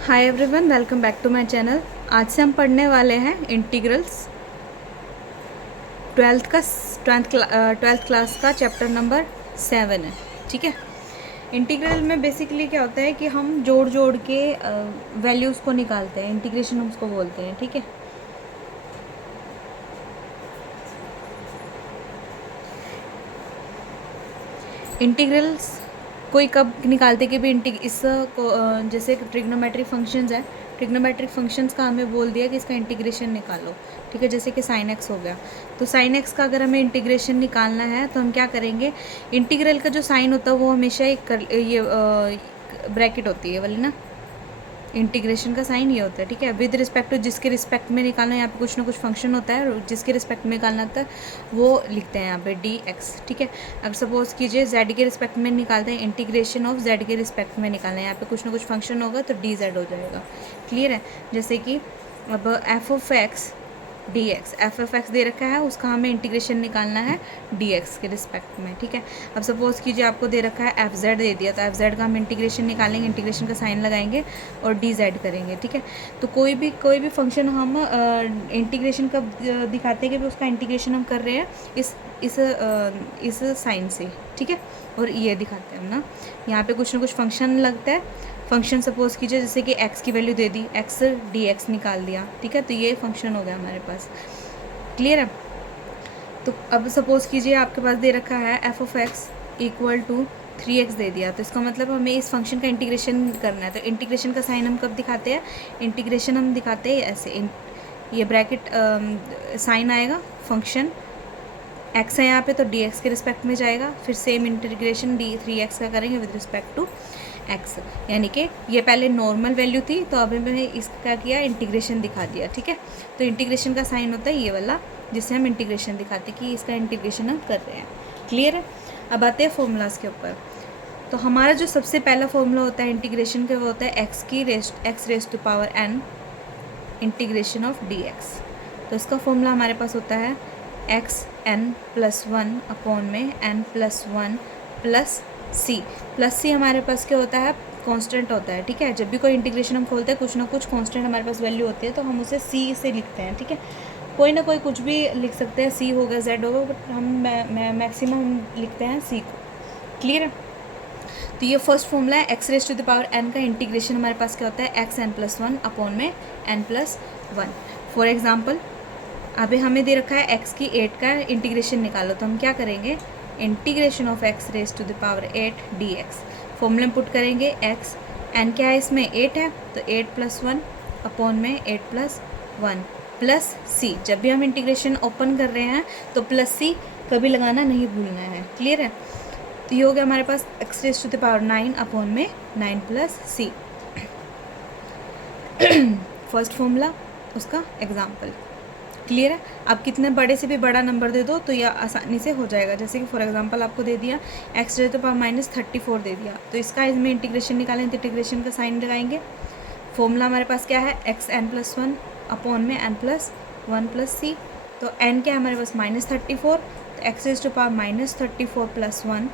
Hi everyone, welcome back to my channel. आज से हम पढ़ने वाले हैं इंटीग्रल्स। ट्वेल्थ क्लास का चैप्टर नंबर 7 है। ठीक है। इंटीग्रल में बेसिकली क्या होता है कि हम जोड़ जोड़ के वैल्यूज़ को निकालते हैं, इंटीग्रेशन हम उसको बोलते हैं। ठीक है। इंटीग्रल्स कोई कब निकालते कि भी जैसे ट्रिग्नोमेट्रिक फंक्शंस है, ट्रिग्नोमेट्रिक फंक्शंस का हमें बोल दिया कि इसका इंटीग्रेशन निकालो। ठीक है। जैसे कि साइन एक्स हो गया, तो साइन एक्स का अगर हमें इंटीग्रेशन निकालना है तो हम क्या करेंगे, इंटीग्रल का जो साइन होता है वो हमेशा ये ब्रैकेट होती है वाली ना, इंटीग्रेशन का साइन ये होता है। ठीक है। विद रिस्पेक्ट टू जिसके रिस्पेक्ट में निकालना है, यहाँ पे कुछ ना कुछ फंक्शन होता है और जिसके रिस्पेक्ट में निकालना होता है वो लिखते हैं यहाँ पे डी एक्स। ठीक है। अब सपोज कीजिए जेड के रिस्पेक्ट में निकालते हैं, इंटीग्रेशन ऑफ जेड के रिस्पेक्ट में निकालना है, यहाँ पे कुछ ना कुछ फंक्शन होगा तो डी जेड हो जाएगा। क्लियर है। जैसे कि अब F of X D X, F X दे रखा है, उसका हमें इंटीग्रेशन निकालना है डी एक्स के रिस्पेक्ट में। ठीक है। अब सपोज कीजिए आपको दे रखा है एफ जेड दे दिया, तो एफ जेड का हम इंटीग्रेशन निकालेंगे, इंटीग्रेशन का साइन लगाएंगे और डी जेड करेंगे। ठीक है। तो कोई भी फंक्शन हम इंटीग्रेशन कब दिखाते हैं कि उसका इंटीग्रेशन हम कर रहे हैं इस साइन से। ठीक है। और ये दिखाते हैं हम ना, यहाँ पे कुछ ना कुछ फंक्शन लगता है। फंक्शन सपोज कीजिए जैसे कि x की वैल्यू दे दी, x डी एक्स निकाल दिया। ठीक है। तो ये फंक्शन हो गया हमारे पास। क्लियर है। तो अब सपोज कीजिए आपके पास दे रखा है F of X equal to 3x दे दिया, तो इसका मतलब हमें इस फंक्शन का इंटीग्रेशन करना है। तो इंटीग्रेशन का साइन हम कब दिखाते हैं, इंटीग्रेशन हम दिखाते हैं ऐसे, ये ब्रैकेट साइन आएगा, फंक्शन x है यहाँ पे तो डी एक्स के रिस्पेक्ट में जाएगा, फिर सेम इंटीग्रेशन डी 3x का करेंगे विद रिस्पेक्ट टू x, यानी कि ये पहले नॉर्मल वैल्यू थी तो अब मैंने इसका किया इंटीग्रेशन दिखा दिया। ठीक है। तो इंटीग्रेशन का साइन होता है ये वाला, जिससे हम इंटीग्रेशन दिखाते हैं कि इसका इंटीग्रेशन हम कर रहे हैं। क्लियर है। अब आते हैं फॉर्मूलाज के ऊपर। तो हमारा जो सबसे पहला फॉर्मूला होता है इंटीग्रेशन का वो होता है X raised to power n integration of D X. तो इसका फॉर्मूला हमारे पास होता है X N plus one upon में N plus one plus C हमारे पास क्या होता है, कांस्टेंट होता है। ठीक है। जब भी कोई इंटीग्रेशन हम खोलते हैं कुछ ना कुछ कांस्टेंट हमारे पास वैल्यू होती है, तो हम उसे सी से लिखते हैं। ठीक है। कोई ना कोई कुछ भी लिख सकते हैं, सी होगा जेड होगा, बट हम मैक्सिमम लिखते हैं सी को। क्लियर है। तो ये फर्स्ट फॉर्मूला है X raise to the power N का इंटीग्रेशन हमारे पास क्या होता है, X N plus one upon में N plus one. For example अभी हमें दे रखा है एक्स की 8 का इंटीग्रेशन निकालो, तो हम क्या करेंगे, integration of X raise to the power 8 D X. फॉर्मूले में पुट करेंगे एक्स एन क्या है इसमें 8 है, तो 8 प्लस वन अपॉन में 8 प्लस वन प्लस सी। जब भी हम इंटीग्रेशन ओपन कर रहे हैं तो प्लस सी कभी लगाना नहीं भूलना है। क्लियर है। तो ये हो गया हमारे पास X raise to the power 9 upon में 9 प्लस सी। फर्स्ट फॉर्मूला उसका एग्जाम्पल। क्लियर है। आप कितने बड़े से भी बड़ा नंबर दे दो तो यह आसानी से हो जाएगा। जैसे कि फॉर एग्जांपल आपको दे दिया एक्स रेज टू पावर -34 दे दिया, तो इसका इसमें इंटीग्रेशन निकालें तो इंटीग्रेशन का साइन लगाएंगे। फॉर्मूला हमारे पास क्या है, X N plus one upon में N plus one plus C. तो एन क्या है हमारे पास -34, तो X raise to power -34 plus one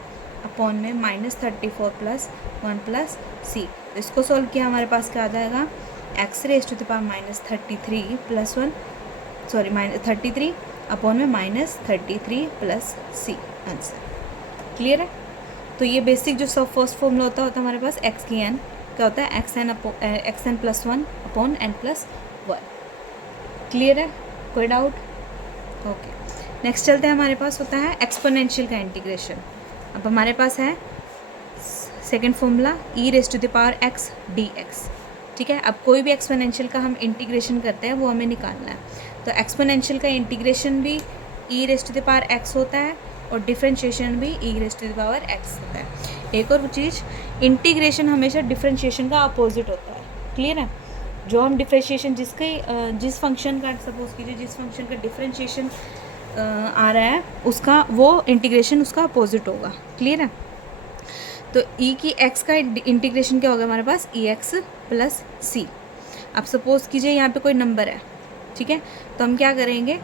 upon में -34 प्लस वन प्लस सी। तो इसको सोल्व किया हमारे पास क्या आ जाएगा, X raise to the power -33 plus one sorry -33 upon में -33 प्लस सी आंसर। क्लियर है। तो ये बेसिक जो सब फर्स्ट फॉर्मूला होता है हमारे पास एक्स की एन क्या होता है, X N plus one upon N plus one. Clear है। कोई डाउट। ओके। नेक्स्ट चलते हैं, हमारे पास होता है एक्सपोनेंशियल का इंटीग्रेशन। अब हमारे पास है second formula E raise to the power X D X. ठीक है। अब कोई भी एक्सपोनेंशियल का हम इंटीग्रेशन करते हैं वो हमें निकालना है। तो एक्सपोनेंशियल का इंटीग्रेशन भी E raise to the power X होता है और डिफरेंशिएशन भी E raise to the power X होता है। एक और चीज़, इंटीग्रेशन हमेशा डिफरेंशिएशन का अपोजिट होता है। क्लियर है। जो हम डिफरेंशिएशन जिस फंक्शन का सपोज कीजिए जिस फंक्शन का डिफरेंशिएशन आ रहा है उसका वो इंटीग्रेशन उसका अपोजिट होगा। क्लियर है। तो ई की एक्स का इंटीग्रेशन क्या होगा हमारे पास, ई एक्स प्लस सी। अब सपोज कीजिए यहाँ पे कोई नंबर है। ठीक है। तो हम क्या करेंगे,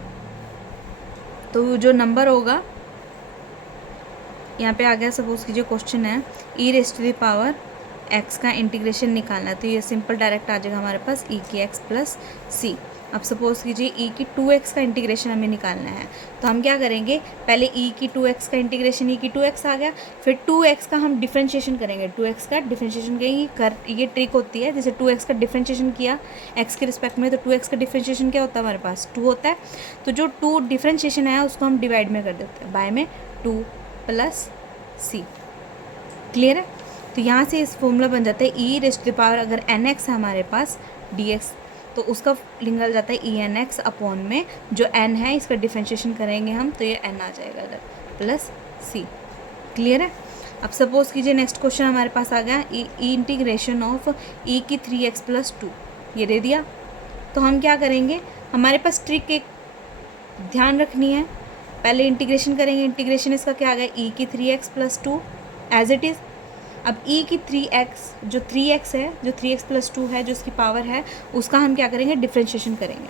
तो जो नंबर होगा यहाँ पे आ गया, सपोज कीजिए क्वेश्चन है E raise to the power X का इंटीग्रेशन निकालना है, तो ये सिंपल डायरेक्ट आ जाएगा हमारे पास ई की एक्स प्लस सी। अब सपोज कीजिए ई की 2x का इंटीग्रेशन हमें निकालना है, तो हम क्या करेंगे, पहले ई की 2x का इंटीग्रेशन, ई की 2x आ गया, फिर 2x का हम डिफ्रेंशिएशन करेंगे, 2x का डिफ्रेंशिएशन करेंगे। ये ट्रिक होती है, जैसे 2x का डिफ्रेंशिएशन किया x के रिस्पेक्ट में, तो 2x का डिफ्रेंशिएशन क्या होता है, हमारे पास 2 होता है। तो जो 2 डिफ्रेंशिएशन है उसको हम डिवाइड में कर देते हैं, बाय में 2 प्लस सी। क्लियर है। तो यहाँ से इस फॉर्मूला बन जाता है E raise to the power, अगर एन एक्स है हमारे पास डी एक्स, तो उसका निकल जाता है ई एन एक्स अपॉन में जो एन है, इसका डिफ्रेंशिएशन करेंगे हम, तो ये एन आ जाएगा अगर, प्लस सी। क्लियर है। अब सपोज कीजिए नेक्स्ट क्वेश्चन हमारे पास आ गया ई इंटीग्रेशन ऑफ ई की 3x प्लस 2, ये दे दिया। तो हम क्या करेंगे, हमारे पास ट्रिक एक ध्यान रखनी है, पहले इंटीग्रेशन करेंगे, इंटीग्रेशन इसका क्या आ गया, ई की 3x plus 2 as it is. अब ई की 3x, जो 3x है, जो 3x प्लस 2 है, जो इसकी पावर है, उसका हम क्या करेंगे, डिफ्रेंशिएशन करेंगे।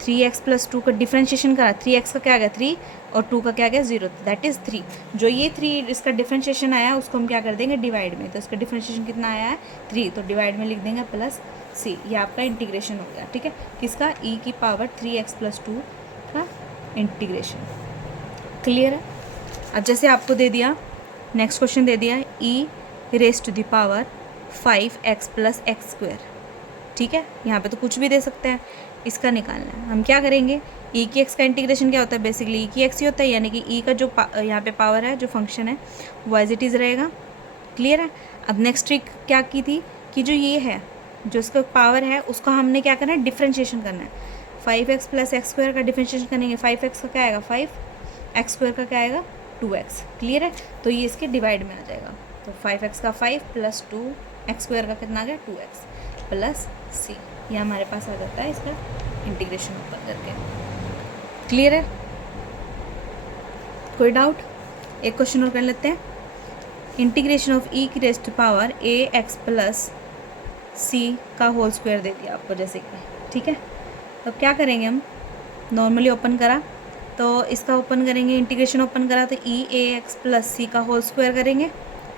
3x प्लस 2 का डिफ्रेंशिएशन करा, 3x का क्या आ गया 3 और 2 का क्या आ गया 0, दैट इज़ 3। जो ये 3 इसका डिफ्रेंशिएशन आया उसको हम क्या कर देंगे, डिवाइड में, तो इसका डिफ्रेंशिएशन कितना आया है 3, तो डिवाइड में लिख देंगे प्लस सी। ये आपका इंटीग्रेशन हो गया, ठीक है, किसका, ई की पावर 3x प्लस 2 का इंटीग्रेशन। क्लियर है। अब जैसे आपको दे दिया, नेक्स्ट क्वेश्चन दे दिया E raise to the power 5x plus X square, ठीक है, यहाँ पे तो कुछ भी दे सकते हैं, इसका निकालना है। हम क्या करेंगे, ई की एक्स का इंटीग्रेशन क्या होता है, बेसिकली ई की एक्स ही होता है, यानी कि ई का जो यहाँ पे पावर है, जो फंक्शन है, वो एज इट इज़ रहेगा। क्लियर है। अब नेक्स्ट ट्रिक क्या की थी कि जो ये है, जो इसका पावर है, उसका हमने क्या करना है, डिफ्रेंशिएशन करना है। 5x प्लस एक्स स्क्वायर का डिफ्रेंशिएशन करेंगे, 5x का क्या आएगा 5, एक्स स्क्वायर का क्या आएगा 2x। क्लियर है। तो ये इसके डिवाइड में आ जाएगा, तो 5x का 5 प्लस 2, एक्स स्क्वायर का कितना आ गया 2x प्लस सी। ये हमारे पास आ जाता है इसका इंटीग्रेशन ऊपर करके। क्लियर है। कोई डाउट, एक क्वेश्चन और कर लेते हैं। इंटीग्रेशन ऑफ ई की raise to power A X plus C का होल स्क्वायर दे दिया आपको, जैसे कि, ठीक है। तो क्या करेंगे हम, नॉर्मली ओपन करा तो इसका ओपन करेंगे, इंटीग्रेशन ओपन करा तो ई ए एक्स प्लस सी का होल स्क्वायर करेंगे,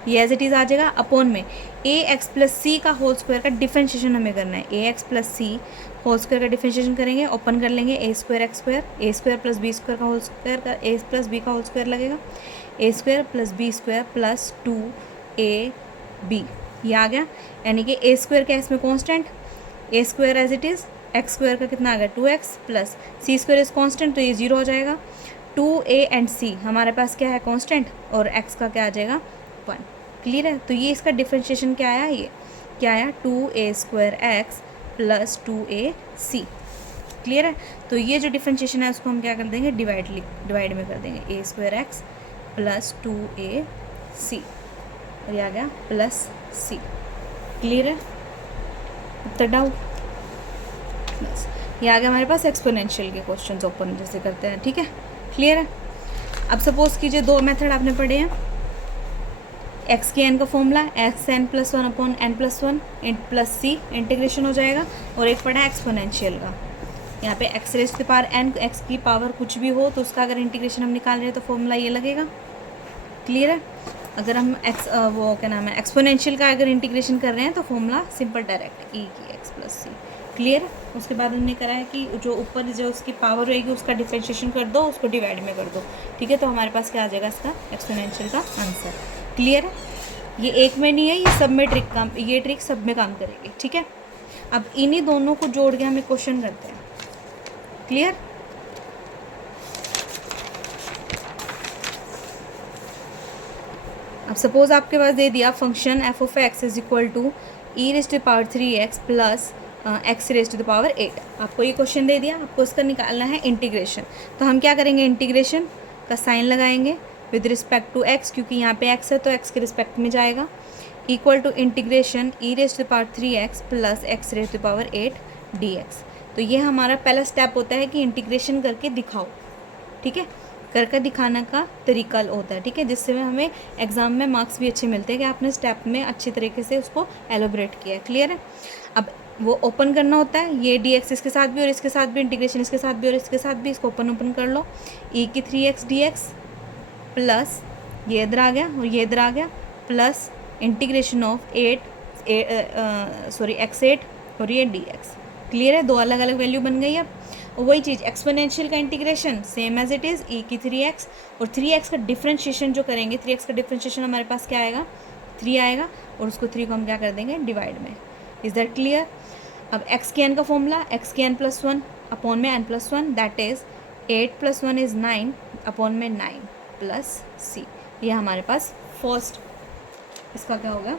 ये एज इट इज़ आ जाएगा, अपॉन में ए एक्स प्लस सी का होल स्क्वायर का डिफ्रेंशिएशन हमें करना है, A X plus C whole square का डिफ्रेंशिएशन करेंगे, ओपन कर लेंगे A square X square, A square plus B square का होल स्क्वायर का, ए प्लस बी का होल स्क्वायर लगेगा, A square plus B square plus 2ab, ये आ गया। यानी कि ए स्क्वायर क्या है इसमें constant, A square as it is, X square का कितना आ गया 2x plus C square is constant, तो ये 0 हो जाएगा। 2a एंड c हमारे पास क्या है कॉन्स्टेंट, और x का क्या आ जाएगा 1। क्लियर है। तो ये इसका डिफ्रेंशिएशन क्या आया, ये क्या आया 2a square x plus 2ac। Clear है। तो ये जो डिफ्रेंशिएशन है उसको हम क्या कर देंगे, डिवाइड में कर देंगे, a square x plus 2ac, और ये आ गया प्लस c। क्लियर है। तो डाउट, बस ये आ गया हमारे पास एक्सपोनेंशियल के क्वेश्चंस ओपन जैसे करते हैं, ठीक है। क्लियर है। अब सपोज कीजिए 2 मेथड आपने पढ़े हैं, एक्स के एन का formula X N plus 1 upon N plus 1 plus C integration हो जाएगा, और एक पढ़ा है एक्सपोनेंशियल का, यहाँ पे X raise to the power N, X की पावर कुछ भी हो तो उसका अगर इंटीग्रेशन हम निकाल रहे हैं तो फॉर्मूला ये लगेगा। क्लियर है। अगर हम वो क्या नाम है एक्सपोनेंशियल का अगर इंटीग्रेशन कर रहे हैं तो फॉर्मूला सिंपल डायरेक्ट ई की एक्स प्लस सी। क्लियर। उसके बाद हमने करा है कि जो ऊपर जो उसकी पावर रहेगी उसका डिफरेंशिएशन कर दो, उसको डिवाइड में कर दो, ठीक है। तो हमारे पास क्या आ जाएगा इसका एक्सपोनेंशियल का आंसर। क्लियर है। ये एक में नहीं है, ये सब में ये ट्रिक सब में काम करेगी, ठीक है। अब इन्हीं दोनों को जोड़ के हमें क्वेश्चन करते हैं। क्लियर। अब सपोज आपके पास दे दिया function F of X is equal to E raise to the power 3x plus x raise to the power 8। आपको ये क्वेश्चन दे दिया, आपको इसका निकालना है इंटीग्रेशन। तो हम क्या करेंगे, इंटीग्रेशन का साइन लगाएंगे विद रिस्पेक्ट टू एक्स, क्योंकि यहाँ पे एक्स है तो एक्स के रिस्पेक्ट में जाएगा, equal to integration e raise to the power 3x plus x raise to the power 8 dx। तो ये हमारा पहला स्टेप होता है कि इंटीग्रेशन करके दिखाओ, ठीक है। करके दिखाने का तरीका होता है, ठीक है, जिससे हमें एग्जाम में मार्क्स भी अच्छे मिलते हैं कि आपने स्टेप में अच्छी तरीके से उसको एलोबरेट किया है। क्लियर है। अब वो ओपन करना होता है, ये dx इसके साथ भी और इसके साथ भी, इंटीग्रेशन इसके साथ भी और इसके साथ भी, इसको ओपन कर लो। e की 3x dx प्लस ये इधर आ गया और ये इधर आ गया प्लस इंटीग्रेशन ऑफ x8 और ये dx। क्लियर है, दो अलग अलग वैल्यू बन गई अब। और वही चीज़ एक्सपोनेंशियल का integration same as it is e की 3x, और 3x का डिफ्रेंशिएशन जो करेंगे, 3x का डिफ्रेंशिएशन हमारे पास क्या आएगा, 3 आएगा, और उसको 3 को हम क्या कर देंगे, डिवाइड में। Is that clear? अब x के n का फॉर्मूला x के n+1 अपॉन में n+1, that is 8 + 1 is 9 upon में 9 प्लस c। ये हमारे पास फर्स्ट इसका क्या होगा,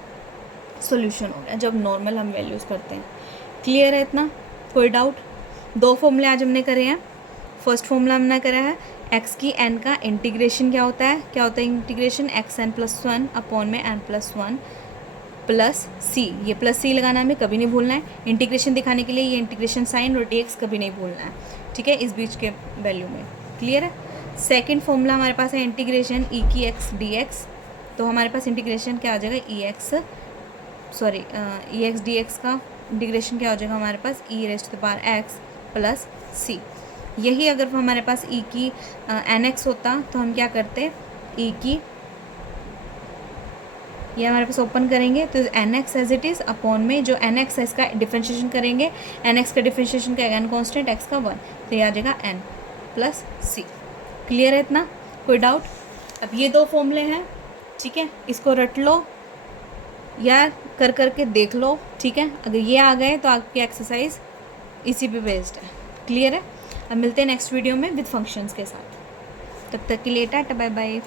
सॉल्यूशन हो गया जब नॉर्मल हम वैल्यूज़ करते हैं। क्लियर है इतना? कोई डाउट? दो फॉर्मूले आज हमने करे हैं। फर्स्ट फॉर्मूला हमने करा है x की n का इंटीग्रेशन क्या होता है, इंटीग्रेशन xn+1 अपॉन में n+1 प्लस c। ये प्लस c लगाना हमें कभी नहीं भूलना है, इंटीग्रेशन दिखाने के लिए ये इंटीग्रेशन साइन और dx कभी नहीं भूलना है, ठीक है, इस बीच के वैल्यू में। क्लियर है? सेकेंड फॉर्मूला हमारे पास है इंटीग्रेशन e की x dx, तो हमारे पास इंटीग्रेशन क्या आ जाएगा, ई एक्स डी एक्स का इंटीग्रेशन क्या हो जाएगा हमारे पास, e⁻x प्लस c। यही अगर हमारे पास e की nx होता तो हम क्या करते, e की ये हमारे पास ओपन करेंगे तो nx as it is upon में जो nx है इसका डिफ्रेंशिएशन करेंगे, nx का डिफ्रेंशिएशन का n कांस्टेंट x का 1, तो ये आ जाएगा n प्लस c। क्लियर है इतना? कोई डाउट? अब ये दो फॉर्मूले हैं, ठीक है, इसको रट लो या कर करके देख लो, ठीक है। अगर ये आ गए तो आपकी एक्सरसाइज इसी पे बेस्ड है। क्लियर है? अब मिलते हैं नेक्स्ट वीडियो में विद फंक्शंस के साथ। तब तक के लिए टाटा बाय बाय।